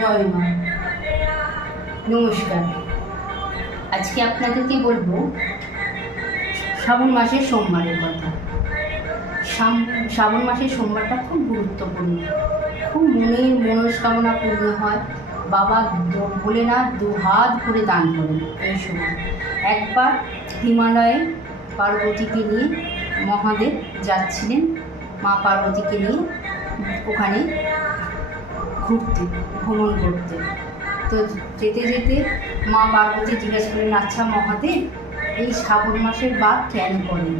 জয় মা। নমস্কার। আজকে আপনাদেরকে বলবো শ্রাবণ মাসের সোমবারের কথা। শ্রাবণ মাসের সোমবারটা খুব গুরুত্বপূর্ণ, খুব মনের মনস্কামনা পূর্ণ হয়। বাবা ভোলেনাথ দু হাত ভরে দান করেন। এই সময় একবার হিমালয়ে পার্বতীকে নিয়ে মহাদেব যাচ্ছিলেন, মা পার্বতীকে নিয়ে ওখানে ঘুরতে, ভ্রমণ করতে। তো যেতে যেতে মা পার্বতী জিজ্ঞাসা করলেন, আচ্ছা মহাদেব, এই শ্রাবণ মাসের বার কেন করেন?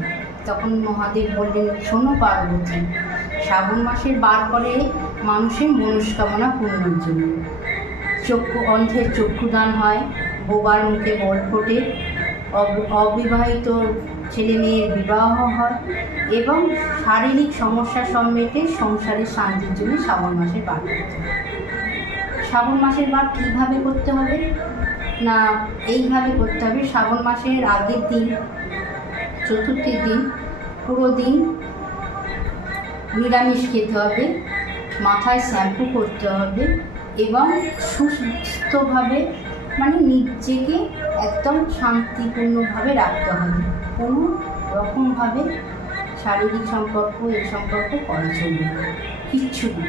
তখন মহাদেব বললেন, শোনো পার্বতী, শ্রাবণ মাসের বার করে মানুষের মনস্কামনা পূর্ণের জন্য। অন্ধের চক্ষুদান হয়, বোবার মুখে বল ফোটে, অবিবাহিত ছেলে মেয়ের বিবাহ হয় এবং শারীরিক সমস্যা সম্মেতে সংসারের শান্তির জন্য শ্রাবণ মাসের বার করতে হয়। শ্রাবণ মাসের বার কীভাবে করতে হবে না, এইভাবে করতে হবে। শ্রাবণ মাসের আগের দিন, চতুর্থীর দিন, পুরো দিন নিরামিষ খেতে হবে, মাথায় শ্যাম্পু করতে হবে এবং সুস্থভাবে মানে নিজেকে একদম শান্তিপূর্ণভাবে রাখতে হবে। কোনো রকমভাবে শারীরিক সম্পর্ক এই সম্পর্ক করা চলবে না, কিচ্ছু না।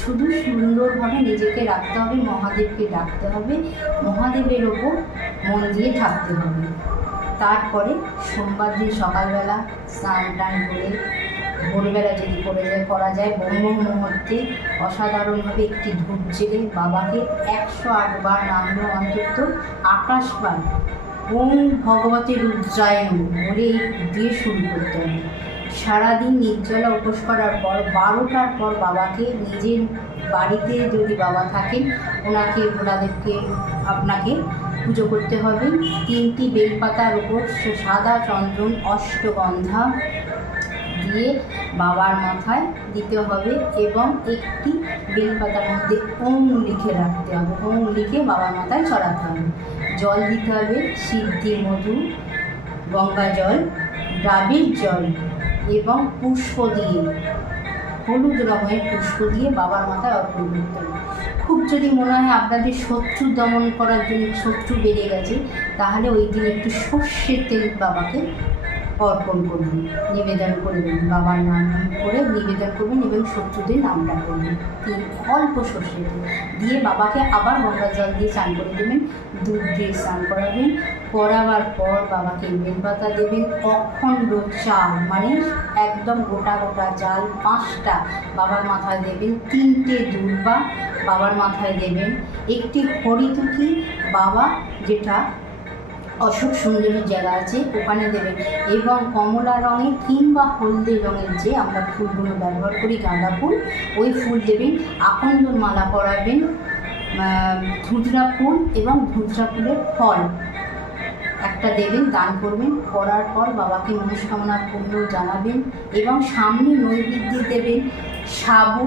শুধু সুন্দরভাবে নিজেকে রাখতে হবে, মহাদেবকে ডাকতে হবে, মহাদেবের ওপর মন দিয়ে থাকতে হবে। তারপরে সোমবার দিন সকালবেলা স্নান টান করে ভোরবেলা যদি করা যায় ব্রহ্ম মুহূর্তে অসাধারণভাবে একটি ধূপ জেলে বাবাকে 108 বার নাম অন্তত 28 বার ওম ভগবতে রুদ্রায় বলে দিয়ে শুরু করতে হবে। সারাদিন নির্জলা উপোস করার পর 12টার পর বাবাকে নিজের বাড়িতে যদি বাবা থাকেন ওনাকে ভোলাদেবকে আপনাকে পুজো করতে হবে। 3টি বেলপাতার উপর সাদা চন্দন অষ্টগন্ধা দিয়ে বাবার মাথায় দিতে হবে এবং একটি বেলপাতার মধ্যে ওম লিখে রাখতে হবে। ওম লিখে বাবার মাথায় চড়াতে হবে। জল দিতে হবে সিদ্ধি মধু, গঙ্গা জল, ডাবের জল এবং পুষ্প দিয়ে, হলুদ রঙের পুষ্প দিয়ে বাবার মাথায় অর্পণ করতে হবে। খুব যদি মনে হয় আপনাদের শত্রু দমন করার জন্য শত্রু বেড়ে গেছে, তাহলে ওই দিন একটু সর্ষের তেল বাবাকে অর্পণ করবেন, নিবেদন করবেন, বাবার নাম করে নিবেদন করবেন এবং শত্রুদের নামটা করবেন। অল্প সর্ষের তেল দিয়ে বাবাকে আবার গঙ্গা জল দিয়ে স্নান করে দেবেন, দুধ দিয়ে স্নান করাবেন। করাবার পর বাবাকে বেলপাতা দেবেন, অখণ্ড চাল মানে একদম গোটা গোটা চাল 5টা বাবার মাথায় দেবেন, 3টে দুর্বা বাবার মাথায় দেবেন, একটি হরিতুকি বাবা যেটা অশোক সুন্দরীর জায়গা আছে ওখানে দেবেন এবং কমলা রঙের কিংবা হলদে রঙের যে আমরা ফুলগুলো ব্যবহার করি গাঁদা ফুল, ওই ফুল দেবেন। আকন্দ মালা পরাবেন, ধুতরা ফুল এবং ধুতরা ফুলের ফল একটা দেবেন, দান করবেন। করার পর বাবাকে মনস্কামনা পূর্ণ জানাবেন এবং সামনে নৈবেদ্য দেবেন সাবু,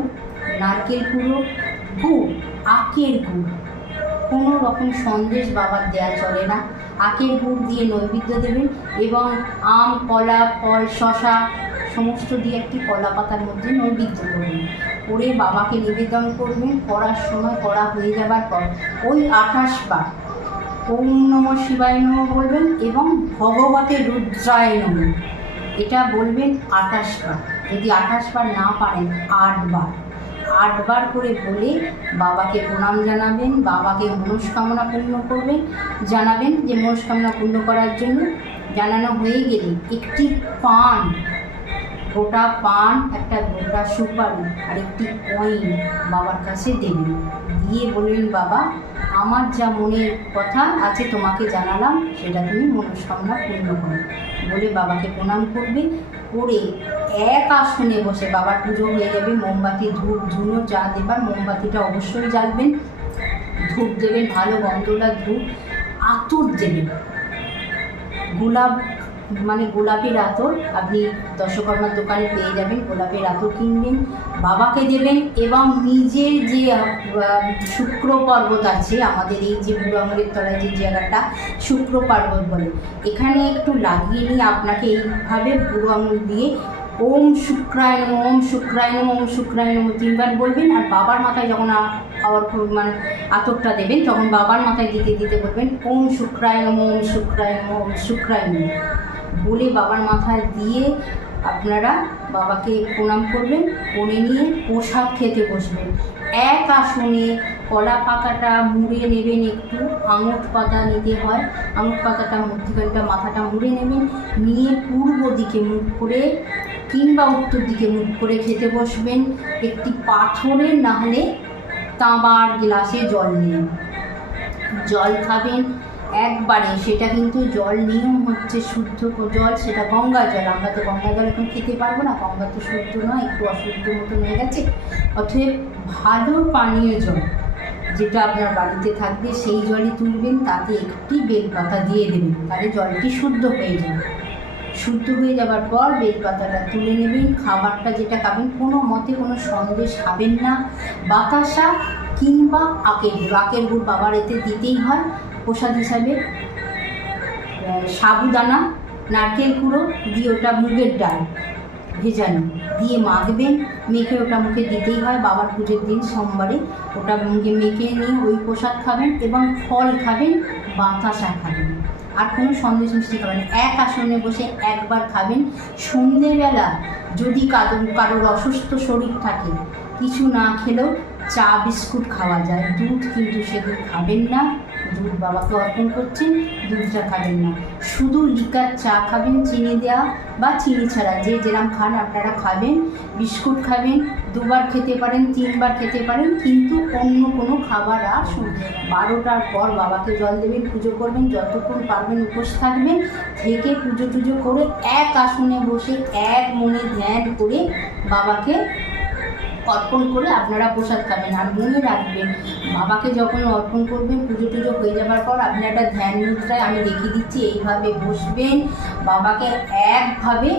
নারকেল কুড়ো, গুড়, আখের গুড়। কোনো রকম সন্দেশ বাবার দেওয়া চলে না, আখের গুড় দিয়ে নৈবেদ্য দেবেন এবং আম, কলা, ফল, শশা সমস্ত দিয়ে একটি কলা পাতার মধ্যে নৈবেদ্য করবেন, করে বাবাকে নিবেদন করবেন। করার সময় করা হয়ে যাবার পর ওই 28 বার ওম নমঃ শিবায় নমঃ বলবেন এবং ভগবতে রুদ্রায় নমঃ এটা বলবেন 28 বার। যদি 28 বার না পারেন 8 বার করে বলে বাবাকে প্রণাম জানাবেন, বাবাকে মনস্কামনা পূর্ণ করবেন, জানাবেন যে মনস্কামনা পূর্ণ করার জন্য। জানানো হয়ে গেলে একটি পান, গোটা পান, একটা গোটা সুপারি আর একটি কয়েন বাবার কাছে দেবেন, দিয়ে বলবেন, বাবা আমার যা মনের কথা আছে তোমাকে জানালাম, সেটা তুমি মনস্কামনা পূর্ণ করো বলে বাবাকে প্রণাম করবে। করে এক আসনে বসে বাবার পুজো হয়ে যাবে। মোমবাতি, ধূপ, ধুনো যা দেবার মোমবাতিটা অবশ্যই জ্বালবেন, ধূপ দেবেন, ভালো গন্ধটা ধূপ, আতর দেবেন, গোলাপ মানে গোলাপের আতর আপনি দশকর্মার দোকানে পেয়ে যাবেন, গোলাপের আতর কিনবেন, বাবাকে দেবেন এবং নিজের যে শুক্র পর্বত আছে আমাদের এই যে বুড়ো আঙুলের তলায় যে জায়গাটা শুক্র পর্বত বলে, এখানে একটু লাগিয়ে নিয়ে আপনাকে এইভাবে বুড়ো আঙুল দিয়ে ওম শুক্রায় নমঃ, ওম শুক্রায় নমঃ, ওম শুক্রায় নমঃ 3 বার বলবেন। আর বাবার মাথায় যখন আবার মানে আতরটা দেবেন তখন বাবার মাথায় দিতে দিতে বলবেন ওম শুক্রায় নমঃ, ওম শুক্রায় নমঃ, ওম শুক্রায় নমঃ বলে বাবার মাথায় দিয়ে আপনারা বাবাকে প্রণাম করবেন। করে নিয়ে প্রসাদ খেতে বসবেন। এক আসনে কলা পাতাটা মুড়ে নেবেন, একটু আঙুর পাতা নিতে হয়, আঙুর পাতাটা মধ্যখানটা মাথাটা মুড়ে নেবেন, নিয়ে পূর্ব দিকে মুখ করে কিংবা উত্তর দিকে মুখ করে খেতে বসবেন। একটি পাথরের না হলে তামার গ্লাসে জল নিয়ে জল খাবেন একবারে। সেটা কিন্তু জল নিয়ম হচ্ছে শুদ্ধ জল, সেটা গঙ্গা জল। আমরা তো গঙ্গা জল এখন খেতে পারবো না, গঙ্গা তো শুদ্ধ নয়, একটু অশুদ্ধ মতন হয়ে গেছে। অতএব ভালো পানীয় জল যেটা আপনার বাড়িতে থাকবে সেই জলই তুলবেন, তাতে একটি বেলপাতা দিয়ে দেবেন, তাহলে জলটি শুদ্ধ হয়ে যাবে। শুদ্ধ হয়ে যাবার পর বেলপাতাটা তুলে নেবেন। খাবারটা যেটা খাবেন কোনো মতে কোনো সন্দেশ খাবেন না, বাতাসা কিংবা আখের গুড়, আখের গুড় বাবার এতে দিতেই হয় প্রসাদ হিসাবে। সাবুদানা, নারকেল কুড়ো দিয়ে ওটা মুগের ডাল ভেজানো দিয়ে মাখবেন, মেখে ওটা মুখে দিতেই হয় বাবার পুজোর দিন সোমবারে। ওটা মুখে মেখে নিয়ে ওই প্রসাদ খাবেন এবং ফল খাবেন, বাতাসা খাবেন, আর কোনো সন্দেশ মিষ্টি খাবেন। এক আসনে বসে একবার খাবেন। সন্ধেবেলা যদি কারোর অসুস্থ শরীর থাকে কিছু না খেলেও চা বিস্কুট খাওয়া যায়, দুধ কিন্তু সেদিন খাবেন না, দুধ বাবাকে অর্পণ করছেন, দুধটা খাবেন না, শুধু লিকার চা খাবেন, চিনি দেওয়া বা চিনি ছাড়া, যে যেরকম খান আপনারা খাবেন। বিস্কুট খাবেন, 2 বার খেতে পারেন, 3 বার খেতে পারেন, কিন্তু অন্য কোনো খাবার আর 12টার পর বাবাকে জল দেবেন, পুজো করবেন, যতক্ষণ পারবেন উপোস থাকবেন, থেকে পুজো টুজো করে এক আসনে বসে এক মনে ধ্যান করে বাবাকে অর্পণ করে আপনারা প্রসাদ খাবেন। আর মনে রাখবেন বাবাকে যখন অর্পণ করবেন পুজো টুজো হয়ে যাবার পর আপনি একটা ধ্যান মুদ্রায় আমি দেখিয়ে দিচ্ছি এইভাবে বসবেন। বাবাকে একভাবে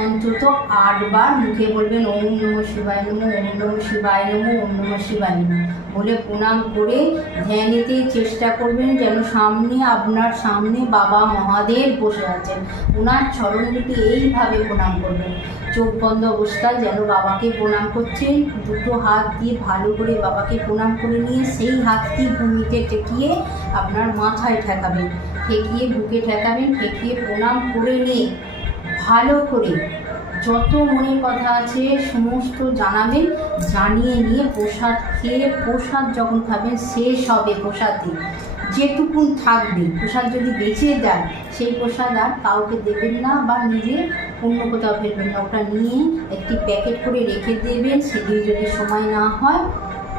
অন্তত 8 বার মুখে বলবেন ওম নমঃ শিবায় নমঃ, ওম নমঃ শিবায় নমঃ, ওম নমঃ শিবায় নমঃ বলে প্রণাম করে ধ্যানেতে চেষ্টা করবেন যেন আপনার সামনে বাবা মহাদেব বসে আছেন। ওনার চরণ দুটি এইভাবে প্রণাম করবেন, চোখ বন্ধ অবস্থায় যেন বাবাকে প্রণাম করছেন। দুটো হাত দিয়ে ভালো করে বাবাকে প্রণাম করে নিয়ে সেই হাতটি ভূমিতে ঠেকিয়ে আপনার মাথায় ঠেকাবেন, ঠেকিয়ে বুকে ঠেকাবেন, ঠেকিয়ে প্রণাম করে নিয়ে ভালো করে যত মনের কথা আছে সমস্ত জানাবেন। জানিয়ে নিয়ে প্রসাদ খেয়ে, প্রসাদ যখন খাবেন শেষ হবে প্রসাদে যেটুকুন থাকবে, প্রসাদ যদি বেঁচে দেয় সেই প্রসাদ আর কাউকে দেবেন না বা নিজে অন্য কোথাও ফেলবেন না, ওটা নিয়ে একটি প্যাকেট করে রেখে দেবেন। সেদিন যদি সময় না হয়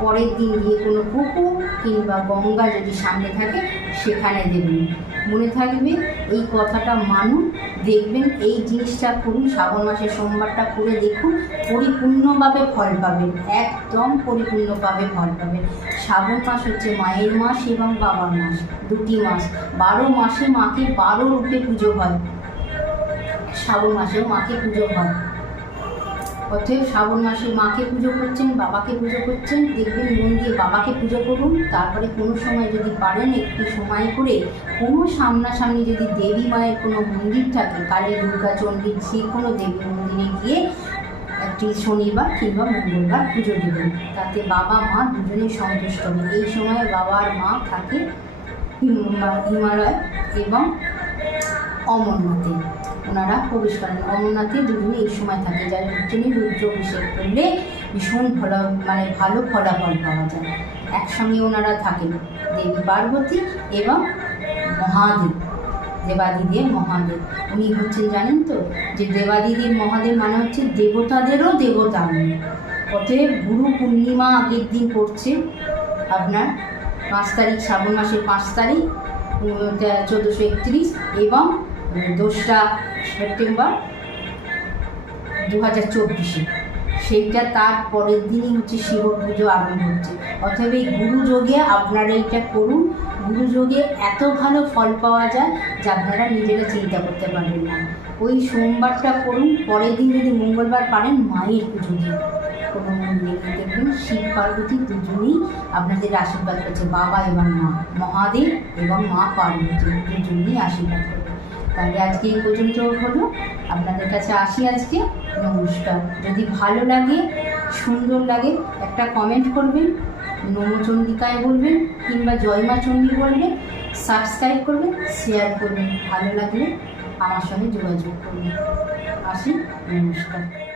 পরের দিন গিয়ে কোনো পুকুর কিংবা গঙ্গা যদি সামনে থাকে সেখানে দেবেন। মনে থাকবে এই কথাটা মানুন, দেখবেন এই জিনিসটা করুন, শ্রাবণ মাসের সোমবারটা করে দেখুন, পরিপূর্ণভাবে ফল পাবেন, একদম পরিপূর্ণভাবে ফল পাবেন। শ্রাবণ মাস হচ্ছে মায়ের মাস এবং বাবার মাস, দুটি মাস। 12 মাসে মাকে 12 রূপে পুজো হয়, শ্রাবণ মাসেও মাকে পুজো হয়। অতএব শ্রাবণ মাসে মাকে পুজো করছেন, বাবাকে পুজো করছেন, দেখবেন মন দিয়ে বাবাকে পুজো করুন। তারপরে কোনো সময় যদি পারেন একটু সময় করে কোনো সামনাসামনি যদি দেবী মায়ের কোনো মন্দির থাকে, কালী, দুর্গা, চণ্ডী, যে কোনো দেবী মন্দিরে গিয়ে একটি শনিবার কিংবা মঙ্গলবার পুজো দেবেন, তাতে বাবা মা দুজনেই সন্তুষ্ট হবে। এই সময় বাবা আর মা থাকে হিমালয় এবং অমরনাথে, ওনারা প্রবেশ করেন। অমরনাথে দুজনে এই সময় থাকে, যার জন্য রুদ্রাভিষেক করলে ভীষণ ভালো ফলাফল পাওয়া যায়। একসঙ্গে ওনারা থাকেন, দেবী পার্বতী এবং মহাদেব, দেবাদিদেব মহাদেব। উনি হচ্ছেন জানেন তো যে দেবাদিদেব মহাদেব মানে হচ্ছে দেবতাদেরও দেবতা উনি। অতএব গুরু পূর্ণিমা আগের দিন পড়ছে আপনার 5 তারিখ, শ্রাবণ মাসের 5 তারিখ 1431 এবং 2রা সেপ্টেম্বর 2024, সেইটা তার পরের দিনই হচ্ছে শিব পুজো আরম্ভ হচ্ছে। অতএব এই গুরুযোগে আপনারা এইটা করুন, গুরুযোগে এত ভালো ফল পাওয়া যায় যে আপনারা নিজেরা চিন্তা করতে পারবেন না। ওই সোমবারটা করুন, পরের দিন যদি মঙ্গলবার পারেন মায়ের পুজো দিন কোনো মন্দিরে, দেখবেন শিব পার্বতী দুজনেই আপনাদের আশীর্বাদ করছে, বাবা এবং মা, মহাদেব এবং মা পার্বতী দুজনেই আশীর্বাদ করবে। তাহলে আজকে এই পর্যন্ত হলো, আপনাদের কাছে আসি আজকে। নমস্কার। যদি ভালো লাগে, সুন্দর লাগে, একটা কমেন্ট করবেন, নমচন্ডিকায় বলবেন কিংবা জয়মা চণ্ডী বলবেন, সাবস্ক্রাইব করবেন, শেয়ার করবেন, ভালো লাগলে আমার সঙ্গে যোগাযোগ করবেন। আসি, নমস্কার।